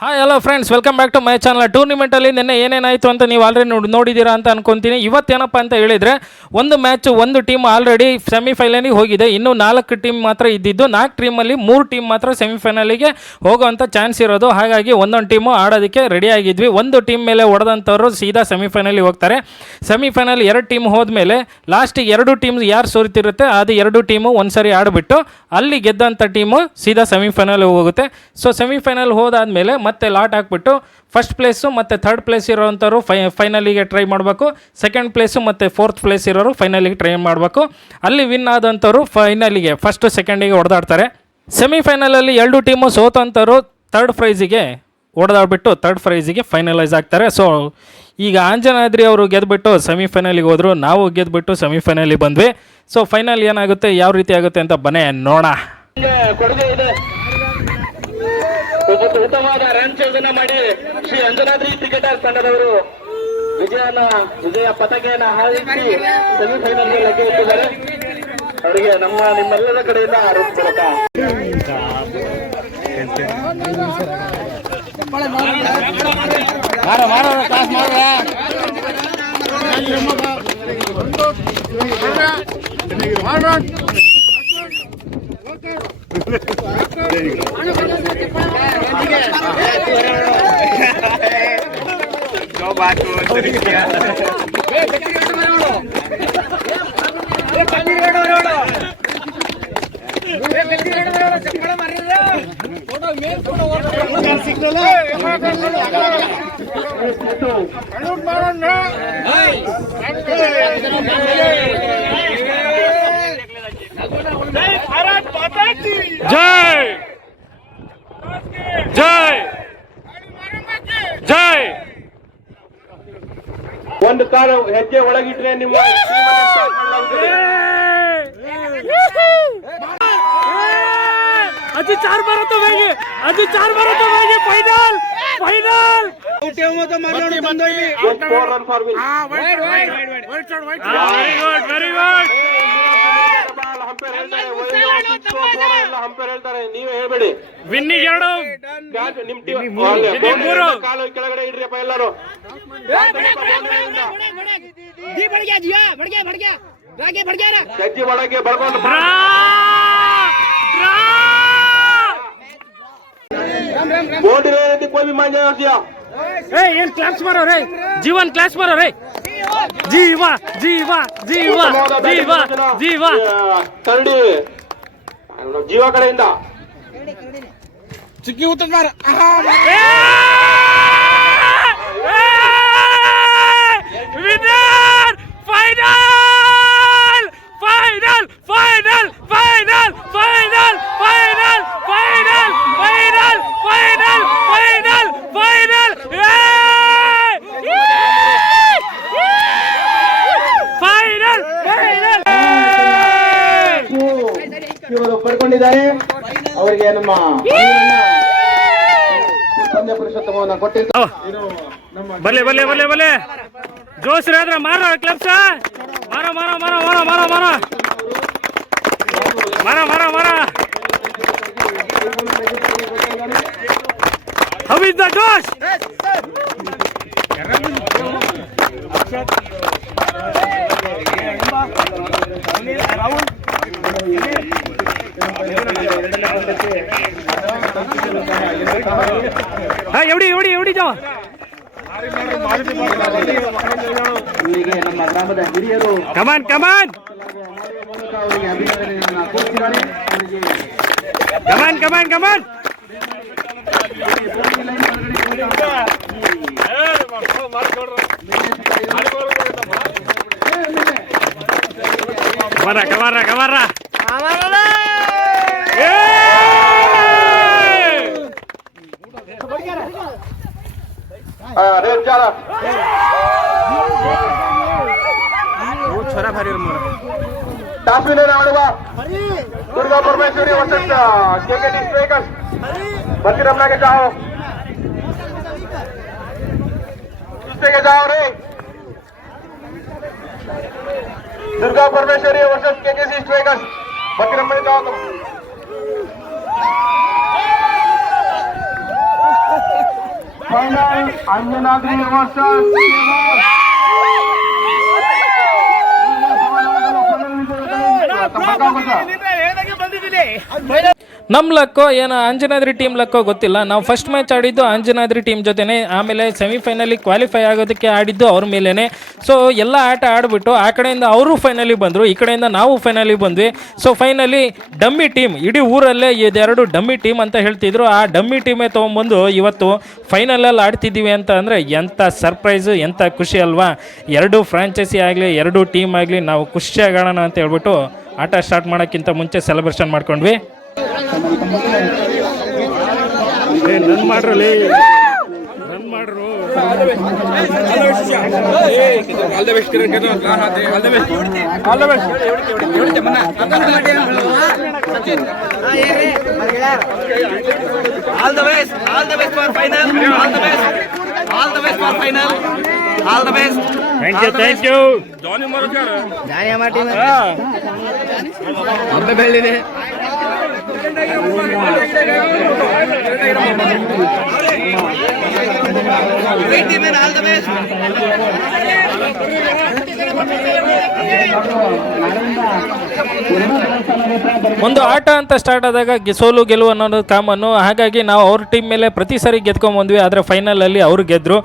Hi hello friends, welcome back to my channel. ಟೂರ್ನಿಮೆಂಟಲ್ಲಿ ನಿನ್ನೆ ಏನೇನಾಯಿತು ಅಂತ ನೀವು ಆಲ್ರೆಡಿ ನೋಡಿದ್ದೀರಾ ಅಂತ ಅನ್ಕೊತೀನಿ. ಇವತ್ತೇನಪ್ಪ ಅಂತ ಹೇಳಿದರೆ ಒಂದು ಟೀಮ್ ಆಲ್ರೆಡಿ ಸೆಮಿಫೈನಲಿಗೆ ಹೋಗಿದೆ. ಇನ್ನೂ 4 ಟೀಮ್ ಮಾತ್ರ ಇದ್ದಿದ್ದು. 4 ಟೀಮಲ್ಲಿ 3 ಟೀಮ್ ಮಾತ್ರ ಸೆಮಿಫೈನಲಿಗೆ ಹೋಗೋವಂಥ ಚಾನ್ಸ್ ಇರೋದು. ಹಾಗಾಗಿ ಒಂದೊಂದು ಟೀಮು ಆಡೋದಕ್ಕೆ ರೆಡಿ ಆಗಿದ್ವಿ. ಒಂದು ಟೀಮ್ ಮೇಲೆ ಹೊಡೆದಂಥವ್ರು ಸೀದಾ ಸೆಮಿಫೈನಲಿಗೆ ಹೋಗ್ತಾರೆ. ಸೆಮಿಫೈನಲ್ 2 ಟೀಮ್ ಹೋದ್ಮೇಲೆ ಲಾಸ್ಟಿಗೆ 2 ಟೀಮ್ ಯಾರು ಸೋರ್ತಿರುತ್ತೆ ಅದು 2 ಟೀಮು ಒಂದ್ಸರಿ ಆಡಿಬಿಟ್ಟು ಅಲ್ಲಿ ಗೆದ್ದಂಥ ಟೀಮು ಸೀದಾ ಸೆಮಿಫೈನಲ್ಗೆ ಹೋಗುತ್ತೆ. ಸೊ ಸೆಮಿಫೈನಲ್ ಹೋದಾದಮೇಲೆ ಮತ್ತೆ ಲಾಟ್ ಹಾಕ್ಬಿಟ್ಟು ಫಸ್ಟ್ ಪ್ಲೇಸು ಮತ್ತು ಥರ್ಡ್ ಪ್ಲೇಸ್ ಇರೋವಂಥವ್ರು ಫೈನಲಿಗೆ ಟ್ರೈ ಮಾಡಬೇಕು. ಸೆಕೆಂಡ್ ಪ್ಲೇಸು ಮತ್ತು ಫೋರ್ತ್ ಪ್ಲೇಸ್ ಇರೋರು ಫೈನಲಿಗೆ ಟ್ರೈ ಮಾಡಬೇಕು. ಅಲ್ಲಿ ವಿನ್ ಆದಂಥವ್ರು ಫೈನಲಿಗೆ ಫಸ್ಟು ಸೆಕೆಂಡಿಗೆ ಹೊಡೆದಾಡ್ತಾರೆ. ಸೆಮಿಫೈನಲಲ್ಲಿ 2 ಟೀಮು ಸೋತಂಥವ್ರು ಥರ್ಡ್ ಪ್ರೈಸಿಗೆ ಹೊಡೆದಾಡ್ಬಿಟ್ಟು ಥರ್ಡ್ ಪ್ರೈಸಿಗೆ ಫೈನಲೈಸ್ ಆಗ್ತಾರೆ. ಸೊ ಈಗ ಆಂಜನಾದ್ರಿ ಅವರು ಗೆದ್ದುಬಿಟ್ಟು ಸೆಮಿಫೈನಲಿಗೆ ಹೋದರು, ನಾವು ಗೆದ್ದುಬಿಟ್ಟು ಸೆಮಿಫೈನಲಿಗೆ ಬಂದ್ವಿ. ಸೊ ಫೈನಲ್ ಏನಾಗುತ್ತೆ, ಯಾವ ರೀತಿ ಆಗುತ್ತೆ ಅಂತ ಬನ್ನಿ ನೋಡೋಣ. ಉತ್ತಮವಾದ ರನ್ ಚೇಸನ್ನ ಮಾಡಿ ಶ್ರೀ ಅಂಜನಾದ್ರಿ ಕ್ರಿಕೆಟರ್ಸ್ ತಂಡದವರು ವಿಜಯ ಪತಾಕೆಯನ್ನ ಹಾರಿಸಿ ಸೆಮಿಫೈನಲ್ಗೆ ಲಗ್ಗೆ ಇಟ್ಟಿದ್ದಾರೆ. ಅವರಿಗೆ ನಿಮ್ಮೆಲ್ಲರ ಕಡೆಯಿಂದ ಆರೋಪ ಜೈ ಜೈ ಜೈ. ಒಂದು ಕಾಲು ಹೆಜ್ಜೆ ಒಳಗಿಟ್ರೆ ನಿಮ್ಮ अजी 4 बार तो वेगे, अजी 4 बार तो वेगे. Final final very good very good. Umpire ಹೇಳ್ತಾರೆ, ನೀವೇ ಹೇಳ್ಬೇಡಿ. ವಿನ್ನಿಗೆ 2, ನಿಮ್ ಟೀಮ್ ಕಾಲು ಕೆಳಗಡೆ ಇಡ್ರಿಯಪ್ಪ ಎಲ್ಲರೂ. ಹೆಜ್ಜೆ ಒಳಗೆ ಬರ್ಕೊಂಡು बोल रहे थे कोई भी मान जाए दिया. ಏನ್ ಕ್ಲಾಸ್ ಮಾರೋ ರೇ, ಜೀವನ್ ಕ್ಲಾಸ್ ಮಾರೋ ರೇ. ಜೀವಾ ಜೀವಾ ಜೀವಾ ಜೀವಾ ಜೀವಾ ಕರಡಿ ಜೀವ ಕಡೆಯಿಂದ ಚಿಕ್ಕಿ ಊಟ ಮಾರ. Winner final final final final final final final final final final final final final ಇವರು ಪಡ್ಕೊಂಡಿದ್ದಾರೆ. ಅವರಿಗೆ ನಮ್ಮ ಪಂದ್ಯ ಪುರುಷೋತ್ತಮವನ್ನು ಕೊಟ್ಟಿದ್ದಾರೆ. ಬಲ್ಲೆ ಬಲ್ಲೆ ಬಲ್ಲೆ ಬಲ್ಲೆ ಜೋಶ್ರೀ ಆದ್ರೆ ಮಾರೋ ಕ್ಲಬ್ಸ ಮಾರೋ ಮಾರೋ ಮಾರೋ ಮಾರೋ ಮಾರೋ ಮಾರೋ ಮಾರೋ ಮಾರೋ ಮಾರೋ. How is the Josh? ಎವಡಿ ಎವಡಿ ಎವಡಿ ಜಾವ. ನಮ್ಮ ಗ್ರಾಮದ ಹಿರಿಯರು ಕಮಾನ್ ಕಮಾನ್ ಅವರಿಗೆ ಅಭಿನಂದನೆಯನ್ನು ಕೋರುತ್ತಿದ್ದಾರೆ. ಕಮಾನ್ ಕಮಾನ್ ಕಮಾನ್. ಕಮಾರ ಕಮಾರ ಕಮಾರ. रेड चारा छोरा भारी टास विनर आडवा दुर्गा परमेश्वरी वर्सेस केकेटी स्ट्राइकर्स. बल्कि रमना के जाओ के जाओ रे. दुर्गा परमेश्वरी वर्सेस केकेसी स्ट्राइकर्स. बल्कि रमना के जाओ. ಫೈನಲ್ ಅಂಜನಾದ್ರಿ ವರ್ಸಸ್ ನಮ್ಮ ಲಕ್ಕೋ ಏನೋ ಅಂಜನಾದ್ರಿ ಟೀಮ್ ಲಕ್ಕೋ ಗೊತ್ತಿಲ್ಲ. ನಾವು ಫಸ್ಟ್ ಮ್ಯಾಚ್ ಆಡಿದ್ದು ಅಂಜನಾದ್ರಿ ಟೀಮ್ ಜೊತೆನೇ, ಆಮೇಲೆ ಸೆಮಿಫೈನಲಿಗೆ ಕ್ವಾಲಿಫೈ ಆಗೋದಕ್ಕೆ ಆಡಿದ್ದು ಅವ್ರ ಮೇಲೇ. ಸೊ ಎಲ್ಲ ಆಟ ಆಡಿಬಿಟ್ಟು ಆ ಕಡೆಯಿಂದ ಅವರು ಫೈನಲಿಗೆ ಬಂದರು, ಈ ಕಡೆಯಿಂದ ನಾವು ಫೈನಲಿಗೆ ಬಂದ್ವಿ. ಸೊ ಫೈನಲಿ ಡಮ್ಮಿ ಟೀಮ್, ಇಡೀ ಊರಲ್ಲೇ ಇದೆರಡು ಡಮ್ಮಿ ಟೀಮ್ ಅಂತ ಹೇಳ್ತಿದ್ರು, ಆ ಡಮ್ಮಿ ಟೀಮೇ ತೊಗೊಂಬಂದು ಇವತ್ತು ಫೈನಲಲ್ಲಿ ಆಡ್ತಿದ್ದೀವಿ ಅಂತ ಅಂದರೆ ಎಂಥ ಸರ್ಪ್ರೈಸು, ಎಂಥ ಖುಷಿ ಅಲ್ವಾ. ಎರಡೂ ಫ್ರಾಂಚೈಸಿ ಆಗಲಿ, ಎರಡೂ ಟೀಮ್ ಆಗಲಿ, ನಾವು ಖುಷಿಯಾಗಿ ಆಡೋಣ ಅಂತ ಹೇಳ್ಬಿಟ್ಟು ಆಟ ಸ್ಟಾರ್ಟ್ ಮಾಡೋಕ್ಕಿಂತ ಮುಂಚೆ ಸೆಲೆಬ್ರೇಷನ್ ಮಾಡ್ಕೊಂಡ್ವಿ. ರನ್ ಮಾಡ್ರಲ್ಲಿ, ರನ್ ಮಾಡ್ರು. ಥ್ಯಾಂಕ್ ಯು ಜಾನಿ ಮರಕಾರ ಬೆಳ್ಳಿದೆ. ಒಂದು ಆಟ ಅಂತ ಸ್ಟಾರ್ಟ್ ಆದಾಗ ಸೋಲು ಗೆಲುವು ಅನ್ನೋದು ಕಾಮನ್ನು. ಹಾಗಾಗಿ ನಾವು ಅವ್ರ ಟೀಮ್ ಮೇಲೆ ಪ್ರತಿ ಸಾರಿ ಗೆದ್ಕೊಂಡ್ಬಂದ್ವಿ, ಆದರೆ ಫೈನಲಲ್ಲಿ ಅವರು ಗೆದ್ದರು.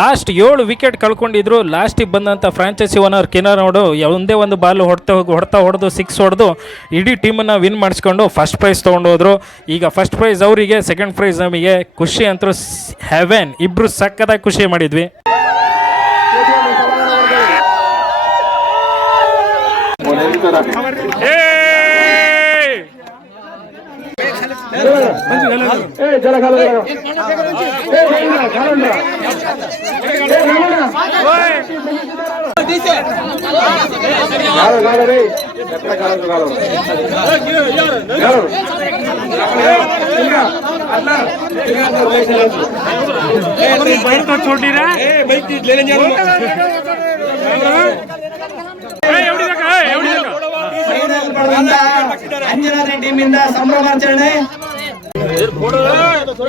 ಲಾಸ್ಟ್ 7 ವಿಕೆಟ್ ಕಳ್ಕೊಂಡಿದ್ರು. ಲಾಸ್ಟಿಗೆ ಬಂದಂಥ ಫ್ರಾಂಚೈಸಿ ಓನರ್ ಕಿನರೋಡು ಒಂದೇ ಒಂದು ಬಾಲ್ ಹೊಡೆದು 6 ಹೊಡೆದು ಇಡೀ ಟೀಮನ್ನು ವಿನ್ ಮಾಡಿಸ್ಕೊಂಡು ಫಸ್ಟ್ ಪ್ರೈಸ್ ತೊಗೊಂಡು ಹೋದರು. ಈಗ ಫಸ್ಟ್ ಪ್ರೈಸ್ ಅವರಿಗೆ, ಸೆಕೆಂಡ್ ಪ್ರೈಸ್ ನಮಗೆ. ಖುಷಿ ಅಂತೂ ಹೆವೆನ್, ಇಬ್ಬರು ಸಕ್ಕತ್ತಾಗಿ ಖುಷಿ ಮಾಡಿದ್ವಿ. ಅಂಜನಾದ್ರಿ ಟೀಮಿಂದ ಸಂಭ್ರಮಾಚರಣೆ.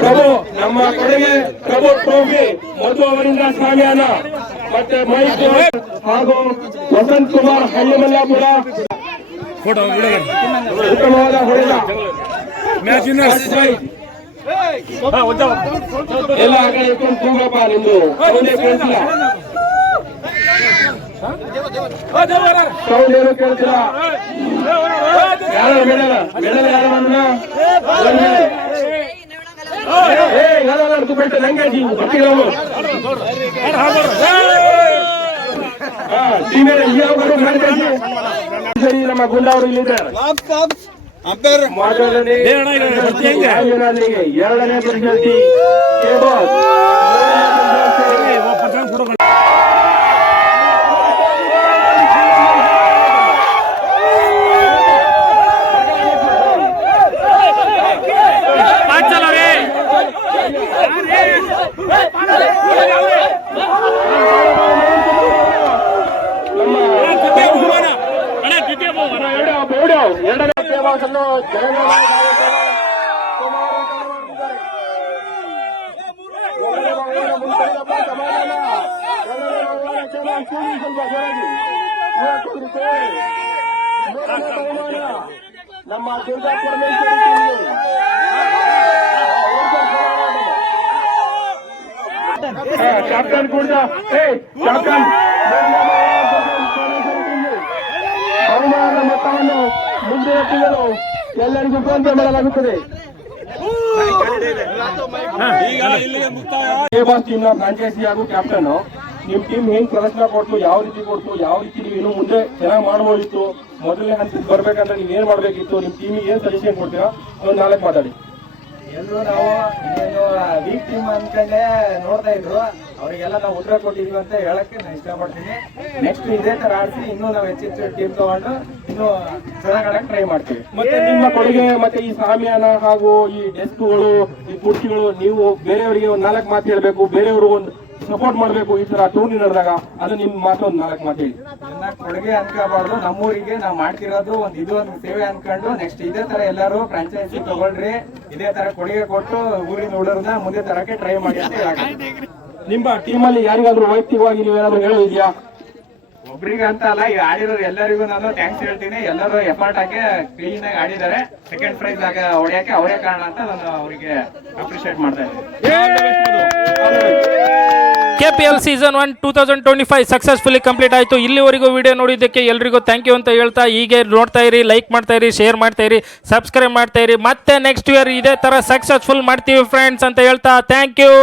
ಪ್ರಭು ನಮ್ಮ ಕೊಡುಗೆ, ಪ್ರಭು ಟ್ರೋಫಿ ಮಧು ಅವರಿಂದ ಸಾಮ್ಯಾನ, ಮತ್ತೆ ಮೈಕ್ ಹಾಗೂ ವಸಂತ್ ಕುಮಾರ್ ಹಳ್ಳಿಮಲ್ಲಾಪುರ ಉತ್ತಮವಾದ ಹೊಡೆದ ಎಲ್ಲ ಕಡೆ ಇಟ್ಕೊಂಡು ಕೂಗಪ್ಪ. ನಿಮ್ದು ಸೌಂಡ್ ಕೇಳ್ತಿಲ್ಲ, ಸೌಂಡ್ ಏನು ಕೇಳ್ತಿಲ್ಲ. ಯಾರು ಬೇಡಲ್ಲ, ಬೇಡಲ್ಲ ಯಾರು ಬಂದ ಬಿಟ್ಟು ನಂಗೆ ಸರಿ. ನಮ್ಮ ಗುಂಡ ಅವರು ಇಲ್ಲಿದ್ದಾರೆ. 2ನೇ ಪ್ರಶಸ್ತಿ ನಮ್ಮ ದುರ್ಗಾ ಪರಮೇಶ್ವರಿ ಕ್ಯಾಪ್ಟನ್ ಕೂಡ ಕ್ಯಾಪ್ಟನ್ ಬಹುಮಾನ ಮೊತ್ತವನ್ನು ಮುಂದೆ ಎತ್ತಿದರು ಎಲ್ಲರಿಗೂ ಫೋನ್ಪೇ ಮಾಡಲಾಗುತ್ತದೆ. ಫ್ರಾಂಚೈಸಿ ಹಾಗೂ ಕ್ಯಾಪ್ಟನ್ ನಿಮ್ ಟೀಮ್ ಹೆಂಗ್ ಪ್ರದರ್ಶನ ಕೊಡ್ತು, ಯಾವ ರೀತಿ ಕೊಡ್ತು, ಯಾವ ರೀತಿ ನೀವು ಇನ್ನು ಮುಂದೆ ಚೆನ್ನಾಗಿ ಮಾಡಬಹುದಿತ್ತು, ಮೊದಲನೇ ಹಂತಕ್ಕೆ ಬರ್ಬೇಕಂದ್ರೆ ನೀವ್ ಏನ್ ಮಾಡ್ಬೇಕಿತ್ತು, ನಿಮ್ ಟೀಮಿಗೆ ಏನ್ ಸಜೆಷನ್ ಕೊಡ್ತೀರಾ ಒಂದು 4 ಮಾತಾಡಿ. ಎಲ್ಲರೂ ನಾವು ಇನ್ನೇನು ವೀಕ್ ಟೀಮ್ ಅನ್ಕೊಂಡೆ ನೋಡ್ತಾ ಇದ್ರು, ಅವರಿಗೆಲ್ಲ ನಾವು ಉತ್ತರ ಕೊಟ್ಟಿದೀವಿ ಅಂತ ಹೇಳಕ್ಕೆ ನಾನು ಇಷ್ಟಪಡ್ತೀನಿ. ನೆಕ್ಸ್ಟ್ ಇದೇ ತರ ಆಡಿಸಿ ಇನ್ನೂ ನಾವು ಹೆಚ್ಚೆಚ್ಚು ಟೀಮ್ ತಗೊಂಡು ಇನ್ನೂ ಚೆನ್ನಾಗಿ ಆಡಕ್ಕೆ ಟ್ರೈ ಮಾಡ್ತೀವಿ. ಮತ್ತೆ ನಿಮ್ಮ ಕೊಡುಗೆ, ಮತ್ತೆ ಈ ಸಾಮ್ಯಾನ ಹಾಗೂ ಈ ಡೆಸ್ಕ್ಗಳು, ಈ ಕುರ್ಚಿಗಳು, ನೀವು ಬೇರೆಯವರಿಗೆ ಒಂದು 4 ಮಾತು ಹೇಳ್ಬೇಕು, ಬೇರೆಯವರು ಒಂದು ಸಪೋರ್ಟ್ ಮಾಡಬೇಕು ಈ ತರ ಟೂರ್ನಿ ನಡೆದಾಗ. ಅದು ನಿಮ್ ಮಾತು ಒಂದು 4 ಮಾತು ಹೇಳಿ. ಇದನ್ನ ಕೊಡುಗೆ ಅನ್ಕೋಬಾರ್ದು, ನಮ್ಮೂರಿಗೆ ನಾವು ಮಾಡ್ತಿರೋದು ಒಂದು ಸೇವೆ ಅನ್ಕೊಂಡು ನೆಕ್ಸ್ಟ್ ಇದೇ ತರ ಎಲ್ಲರೂ ಫ್ರಾಂಚೈಸಿ ತಗೊಳ್ರಿ, ಇದೇ ತರ ಕೊಡುಗೆ ಕೊಟ್ಟು ಊರಿನ ಹುಡುಗರನ್ನ ಮುಂದೆ ತರಕ್ಕೆ ಟ್ರೈ ಮಾಡಿ ಅಂತ ಹೇಳಕ್ಕೆ. ನಿಮ್ಮ ಟೀಮಲ್ಲಿ ಯಾರಿಗಾದ್ರೂ ವೈಯಕ್ತಿಕವಾಗಿ ನೀವೇನಾದ್ರೂ ಹೇಳೋದಿದ್ಯಾ? ಒಬ್ರಿಗೆ ಅಂತ ಅಲ್ಲ, ಈಗ ಆಡಿರೋರು ಎಲ್ಲರಿಗೂ ನಾನು ಥ್ಯಾಂಕ್ಸ್ ಹೇಳ್ತೀನಿ. ಎಲ್ಲರೂ ಎಫರ್ಟ್ ಹಾಕಿ ಕ್ಲೀನ್ ಆಗಿ ಆಡಿದ್ದಾರೆ. ಸೆಕೆಂಡ್ ಪ್ರೈಸ್ ಆಗ ಹೊಡೆಯಕ್ಕೆ ಅವರೇ ಕಾರಣ ಅಂತ ನಾನು ಅವರಿಗೆ ಅಪ್ರಿಶಿಯೇಟ್ ಮಾಡ್ತಾ ಇದ್ದೀನಿ. KPL ಸೀಸನ್ 1 2025 ಸಕ್ಸಸ್ಫುಲಿ ಕಂಪ್ಲೀಟ್ ಆಯಿತು. ಇಲ್ಲಿವರೆಗೂ ವಿಡಿಯೋ ನೋಡಿದ್ದಕ್ಕೆ ಎಲ್ರಿಗೂ ಥ್ಯಾಂಕ್ ಯು ಅಂತ ಹೇಳ್ತಾ, ಹೀಗೆ ನೋಡ್ತಾ ಇರಿ, ಲೈಕ್ ಮಾಡ್ತಾ ಇರಿ, ಶೇರ್ ಮಾಡ್ತಾ ಇರಿ, ಸಬ್ಸ್ಕ್ರೈಬ್ ಮಾಡ್ತಾ ಇರಿ. ಮತ್ತೆ ನೆಕ್ಸ್ಟ್ ಇಯರ್ ಇದೇ ಥರ ಸಕ್ಸಸ್ಫುಲ್ ಮಾಡ್ತೀವಿ ಫ್ರೆಂಡ್ಸ್ ಅಂತ ಹೇಳ್ತಾ ಥ್ಯಾಂಕ್ ಯು.